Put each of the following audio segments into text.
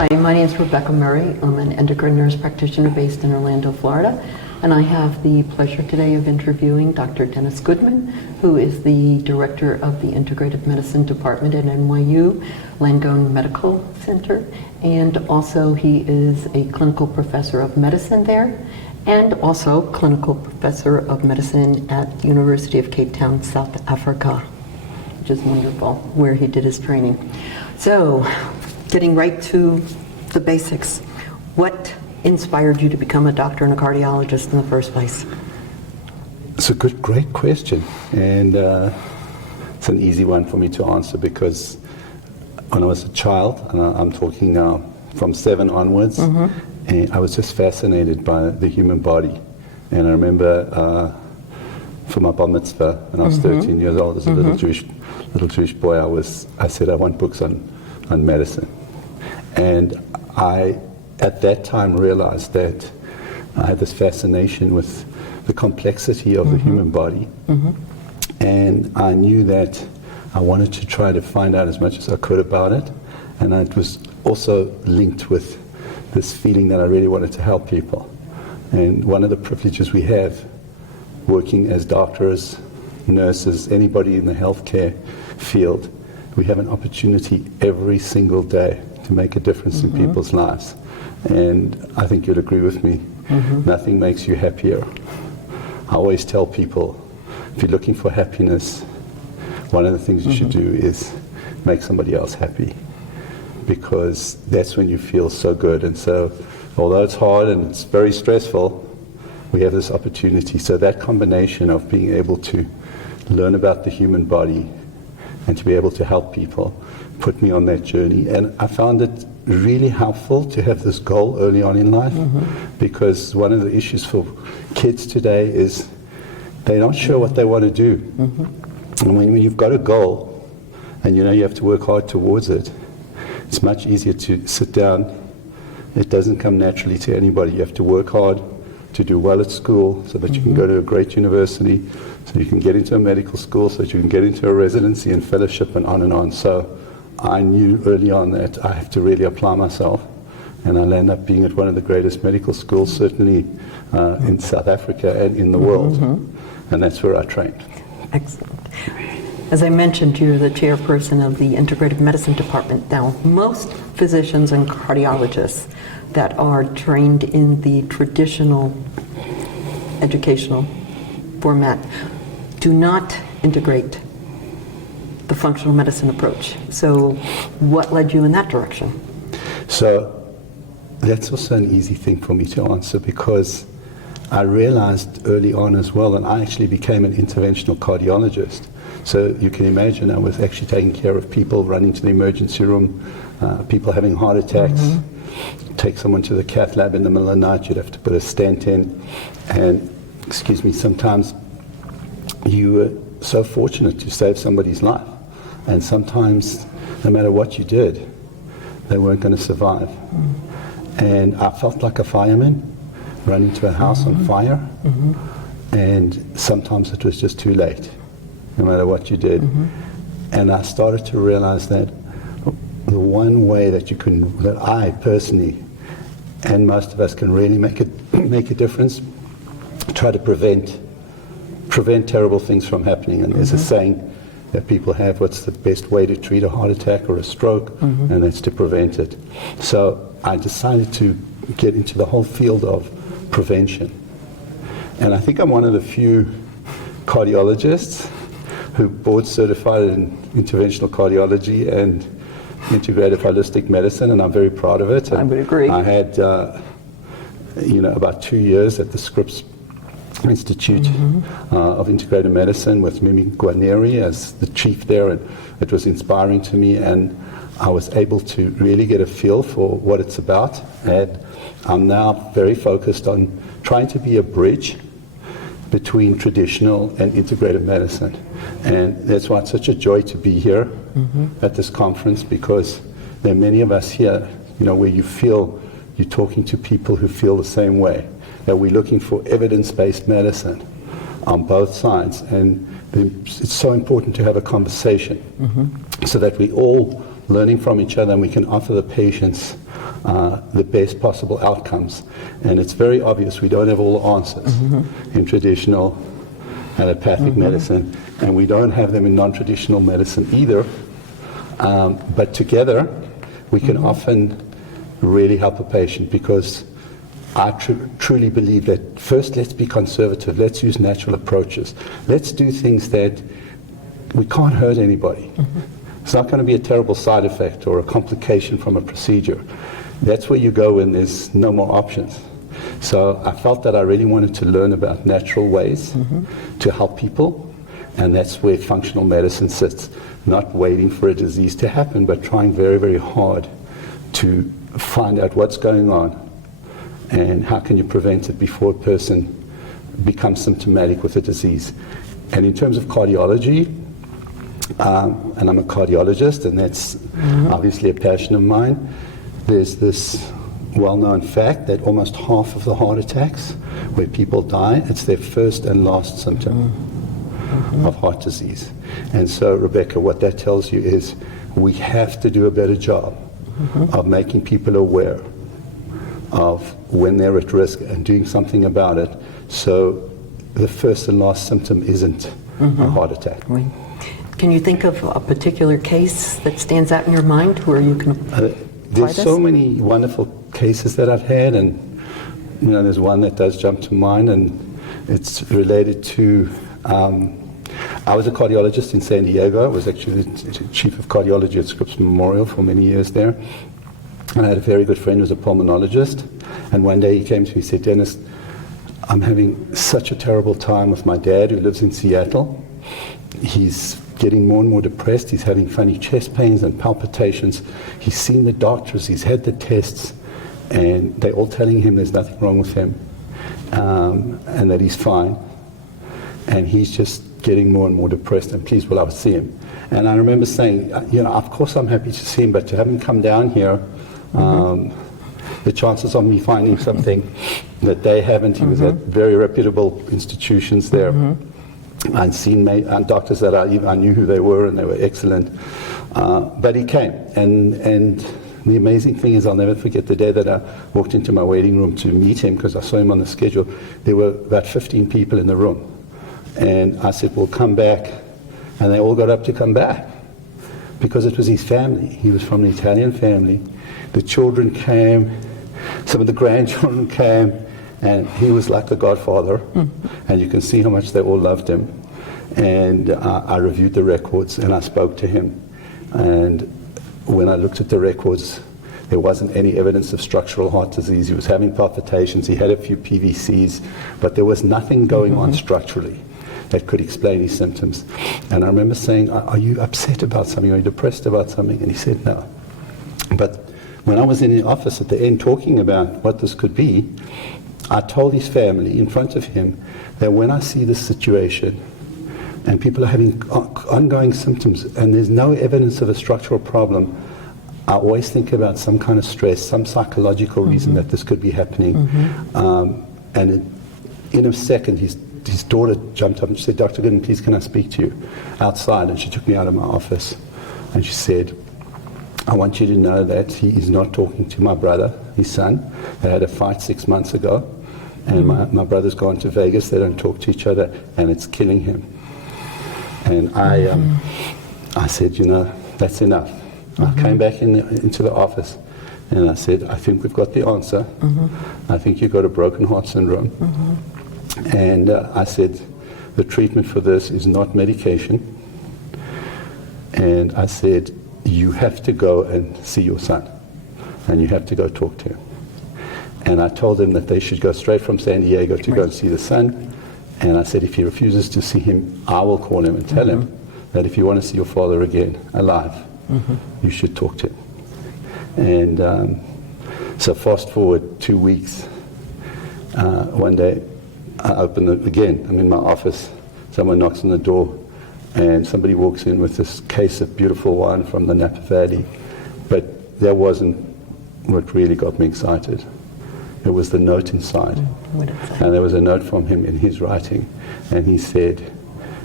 Hi, my name is Rebecca Murray. I'm an endocrine nurse practitioner based in Orlando, Florida, and I have the pleasure today of interviewing Dr. Dennis Goodman, who is the director of the Integrative Medicine Department at NYU Langone Medical Center, and also he is a clinical professor of medicine there, and also clinical professor of medicine at the University of Cape Town, South Africa, which is wonderful, where he did his training. So, getting right to the basics, what inspired you to become a doctor and a cardiologist in the first place? It's a great question, and it's an easy one for me to answer because when I was a child, and I'm talking now from 7 onwards, and I was just fascinated by the human body. And I remember for my bar mitzvah, when I was 13 years old, as a little Jewish boy, I said I want books on medicine. And I, at that time, realized that I had this fascination with the complexity of the human body. And I knew that I wanted to try to find out as much as I could about it. And it was also linked with this feeling that I really wanted to help people. And one of the privileges we have working as doctors, nurses, anybody in the healthcare field, we have an opportunity every single day to make a difference in people's lives. And I think you'd agree with me. Nothing makes you happier. I always tell people, if you're looking for happiness, one of the things you should do is make somebody else happy, because that's when you feel so good. And so, although it's hard and it's very stressful, we have this opportunity. So that combination of being able to learn about the human body and to be able to help people put me on that journey. And I found it really helpful to have this goal early on in life, because one of the issues for kids today is they're not sure what they want to do. And when you've got a goal and you know you have to work hard towards it, it's much easier to sit down. It doesn't come naturally to anybody. You have to work hard to do well at school so that you can go to a great university, so you can get into a medical school, so that you can get into a residency and fellowship and on and on. So I knew early on that I have to really apply myself, and I'll end up being at one of the greatest medical schools, certainly in South Africa and in the world. And that's where I trained. Excellent. As I mentioned, you're the chairperson of the Integrative Medicine Department. Now, most physicians and cardiologists that are trained in the traditional educational format do not integrate the functional medicine approach. So what led you in that direction? So that's also an easy thing for me to answer, because I realized early on as well, and I actually became an interventional cardiologist. So you can imagine I was actually taking care of people running to the emergency room, people having heart attacks. Take someone to the cath lab in the middle of the night, you'd have to put a stent in. And, excuse me, sometimes you were so fortunate to save somebody's life. And sometimes, no matter what you did, they weren't going to survive. And I felt like a fireman running to a house on fire. And sometimes it was just too late, no matter what you did. And I started to realize that the one way that that I personally, and most of us, can really make a difference, try to prevent terrible things from happening. And there's a saying that people have, what's the best way to treat a heart attack or a stroke? And that's to prevent it. So I decided to get into the whole field of prevention. And I think I'm one of the few cardiologists who board certified in interventional cardiology and integrative holistic medicine, and I'm very proud of it. And I would agree. I had, about 2 years at the Scripps Institute of Integrative Medicine with Mimi Guarneri as the chief there, and it was inspiring to me, and I was able to really get a feel for what it's about. And I'm now very focused on trying to be a bridge between traditional and integrative medicine. And that's why it's such a joy to be here at this conference, because there are many of us here, where you feel you're talking to people who feel the same way, that we're looking for evidence-based medicine on both sides. And it's so important to have a conversation so that we all learning from each other, and we can offer the patients the best possible outcomes. And it's very obvious we don't have all the answers in traditional allopathic medicine, and we don't have them in non-traditional medicine either. But together, we can often really help a patient, because I truly believe that first, let's be conservative. Let's use natural approaches. Let's do things that we can't hurt anybody. It's not going to be a terrible side effect or a complication from a procedure. That's where you go when there's no more options. So I felt that I really wanted to learn about natural ways to help people, and that's where functional medicine sits. Not waiting for a disease to happen, but trying very, very hard to find out what's going on and how can you prevent it before a person becomes symptomatic with a disease. And in terms of cardiology, and I'm a cardiologist, and that's obviously a passion of mine, there's this well-known fact that almost half of the heart attacks where people die, it's their first and last symptom of heart disease. And so, Rebecca, what that tells you is we have to do a better job of making people aware of when they're at risk and doing something about it, so the first and last symptom isn't a heart attack. Right. Can you think of a particular case that stands out in your mind where you can apply There's this? so many wonderful cases that I've had, and there's one that does jump to mind, and it's related to I was a cardiologist in San Diego. I was actually the chief of cardiology at Scripps Memorial for many years there. And I had a very good friend who was a pulmonologist. And one day he came to me and said, "Dennis, I'm having such a terrible time with my dad who lives in Seattle. He's getting more and more depressed. He's having funny chest pains and palpitations. He's seen the doctors, he's had the tests, and they're all telling him there's nothing wrong with him, and that he's fine. And he's just getting more and more depressed, and please will I see him." And I remember saying, of course I'm happy to see him, but to have him come down here, the chances of me finding something that they haven't, he was at very reputable institutions there. I'd seen doctors that I knew who they were, and they were excellent. But he came, and the amazing thing is, I'll never forget the day that I walked into my waiting room to meet him, because I saw him on the schedule. There were about 15 people in the room. And I said, "Well, come back." And they all got up to come back, because it was his family. He was from an Italian family. The children came, some of the grandchildren came, and he was like the godfather. And you can see how much they all loved him. And I reviewed the records, and I spoke to him. And when I looked at the records, there wasn't any evidence of structural heart disease. He was having palpitations, he had a few PVCs, but there was nothing going on structurally that could explain his symptoms. And I remember saying, "Are you upset about something? Are you depressed about something?" And he said, "No." But when I was in the office at the end talking about what this could be, I told his family in front of him that when I see this situation and people are having ongoing symptoms and there's no evidence of a structural problem, I always think about some kind of stress, some psychological reason that this could be happening. In a second, his daughter jumped up and she said, "Dr. Goodman, please can I speak to you outside?" And she took me out of my office and she said, "I want you to know that he is not talking to my brother, his son. They had a fight 6 months ago, and my brother's gone to Vegas. They don't talk to each other, and it's killing him." And I said, "That's enough." I came back into the office, and I said, "I think we've got the answer. I think you've got a broken heart syndrome." And I said, "The treatment for this is not medication." And I said, "You have to go and see your son, and you have to go talk to him." And I told them that they should go straight from San Diego to go and see the son. And I said, if he refuses to see him, I will call him and tell him that if you want to see your father again alive, you should talk to him. And so fast forward 2 weeks, one day I open it again. I'm in my office, someone knocks on the door, and somebody walks in with this case of beautiful wine from the Napa Valley. But that wasn't what really got me excited. It was the note inside. And there was a note from him in his writing, and he said,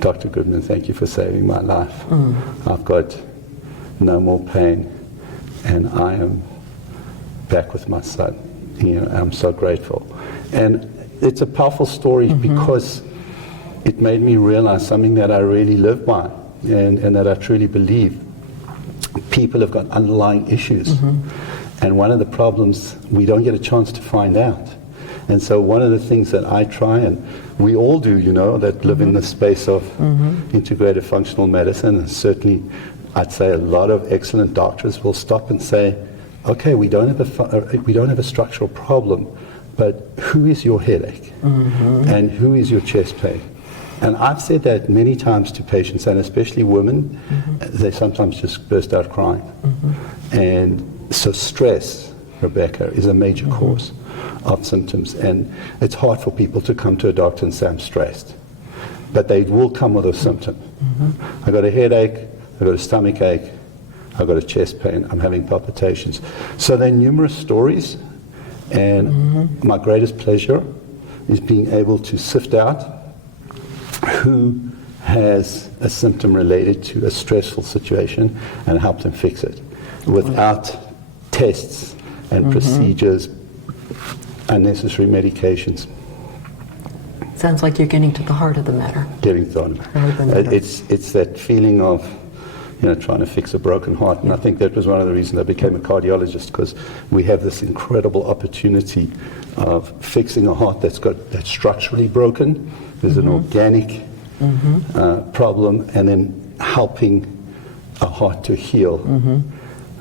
"Dr. Goodman, thank you for saving my life. I've got no more pain, and I am back with my son. I'm so grateful. And it's a powerful story because it made me realize something that I really live by and that I truly believe. People have got underlying issues. And one of the problems, we don't get a chance to find out. And so one of the things that I try, and we all do, that live in the space of integrative functional medicine, and certainly I'd say a lot of excellent doctors will stop and say, okay, we don't have a structural problem, but who is your headache? And who is your chest pain? And I've said that many times to patients, and especially women, they sometimes just burst out crying. And so stress, Rebecca, is a major cause of symptoms. And it's hard for people to come to a doctor and say, I'm stressed. But they will come with a symptom. I got a headache, I got a stomach ache, I got a chest pain, I'm having palpitations. So there are numerous stories, and my greatest pleasure is being able to sift out who has a symptom related to a stressful situation and help them fix it without tests and procedures, unnecessary medications. Sounds like you're getting to the heart of the matter. Getting to the heart of the matter. It's that feeling of trying to fix a broken heart. And I think that was one of the reasons I became a cardiologist, because we have this incredible opportunity of fixing a heart that's structurally broken. There's an organic problem, and then helping a heart to heal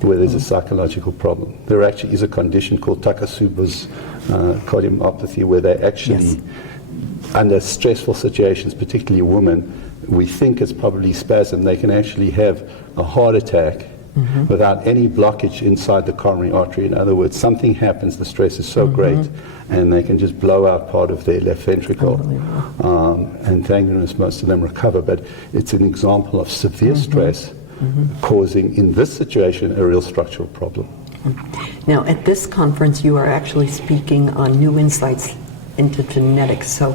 where there's a psychological problem. There actually is a condition called Takotsubo's cardiomyopathy, where they actually, under stressful situations, particularly women, we think it's probably spasm. They can actually have a heart attack without any blockage inside the coronary artery. In other words, something happens, the stress is so great, and they can just blow out part of their left ventricle. And thank goodness most of them recover. But it's an example of severe stress causing, in this situation, a real structural problem. Now, at this conference, you are actually speaking on new insights into genetics. So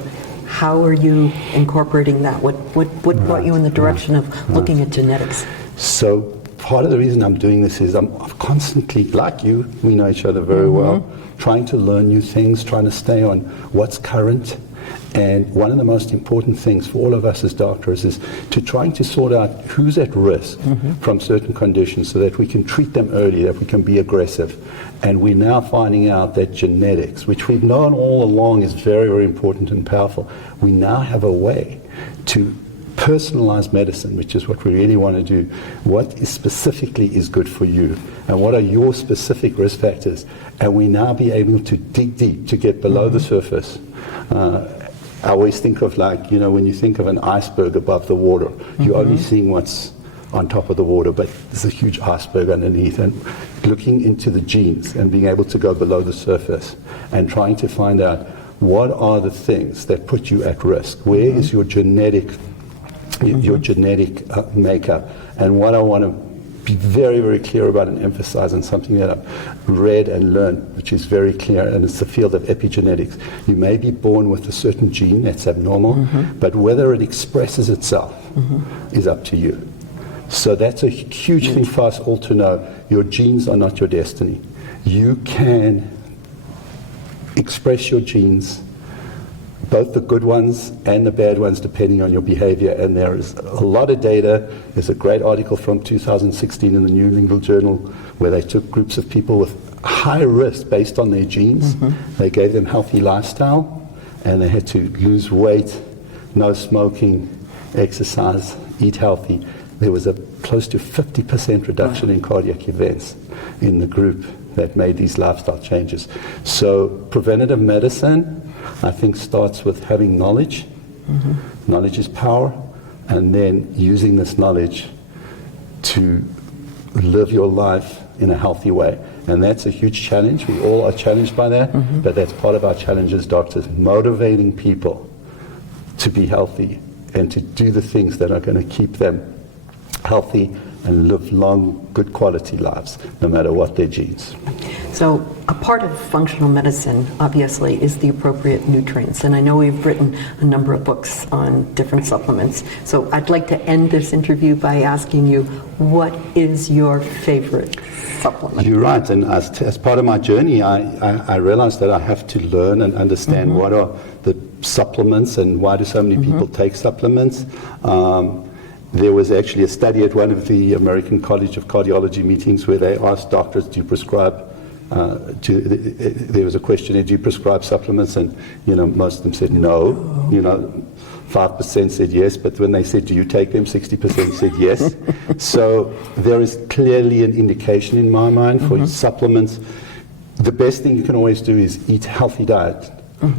how are you incorporating that? What brought you in the direction of looking at genetics? So part of the reason I'm doing this is I'm constantly, like you, we know each other very well, trying to learn new things, trying to stay on what's current. And one of the most important things for all of us as doctors is to trying to sort out who's at risk from certain conditions so that we can treat them early, that we can be aggressive. And we're now finding out that genetics, which we've known all along is very, very important and powerful, we now have a way to personalize medicine, which is what we really want to do. What specifically is good for you, and what are your specific risk factors? And we now be able to dig deep to get below the surface. I always think of, like, when you think of an iceberg above the water, you're only seeing what's on top of the water, but there's a huge iceberg underneath. And looking into the genes and being able to go below the surface and trying to find out what are the things that put you at risk. Where is your genetic makeup? And what I want to be very, very clear about and emphasize, and something that I've read and learned, which is very clear, and it's the field of epigenetics. You may be born with a certain gene that's abnormal, but whether it expresses itself is up to you. So that's a huge thing for us all to know. Your genes are not your destiny. You can express your genes, both the good ones and the bad ones, depending on your behavior. And there is a lot of data. There's a great article from 2016 in the New England Journal where they took groups of people with high risk based on their genes. They gave them healthy lifestyle, and they had to lose weight, no smoking, exercise, eat healthy. There was a close to 50% reduction in cardiac events in the group that made these lifestyle changes. So preventative medicine, I think, starts with having knowledge. Knowledge is power, and then using this knowledge to live your life in a healthy way. And that's a huge challenge. We all are challenged by that, but that's part of our challenge as doctors, motivating people to be healthy and to do the things that are going to keep them healthy and live long, good quality lives, no matter what their genes. So a part of functional medicine, obviously, is the appropriate nutrients. And I know we've written a number of books on different supplements. So I'd like to end this interview by asking you, what is your favorite supplement? You're right, and as part of my journey, I realized that I have to learn and understand what are the supplements and why do so many people take supplements. There was actually a study at one of the American College of Cardiology meetings where they asked doctors, do you prescribe, there was a questionnaire, do you prescribe supplements? And, most of them said no. 5% said yes, but when they said, do you take them, 60% said yes. So there is clearly an indication in my mind for supplements. The best thing you can always do is eat a healthy diet.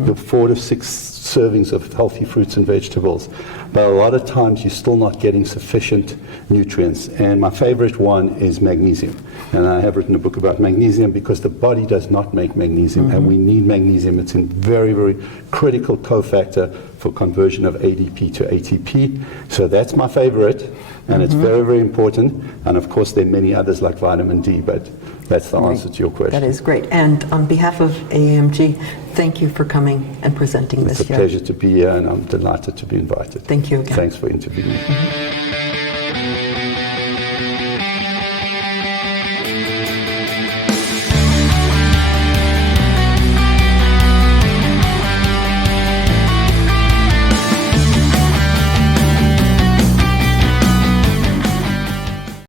Your 4 to 6 servings of healthy fruits and vegetables. But a lot of times you're still not getting sufficient nutrients. And my favorite one is magnesium. And I have written a book about magnesium because the body does not make magnesium, and we need magnesium. It's a very, very critical cofactor for conversion of ADP to ATP. So that's my favorite, and it's very, very important. And of course there are many others like vitamin D, but that's the answer to your question. That is great. And on behalf of AMMG, thank you for coming and presenting this It's a pleasure to be here, and I'm delighted to be invited. Thank you again. Thanks for interviewing me.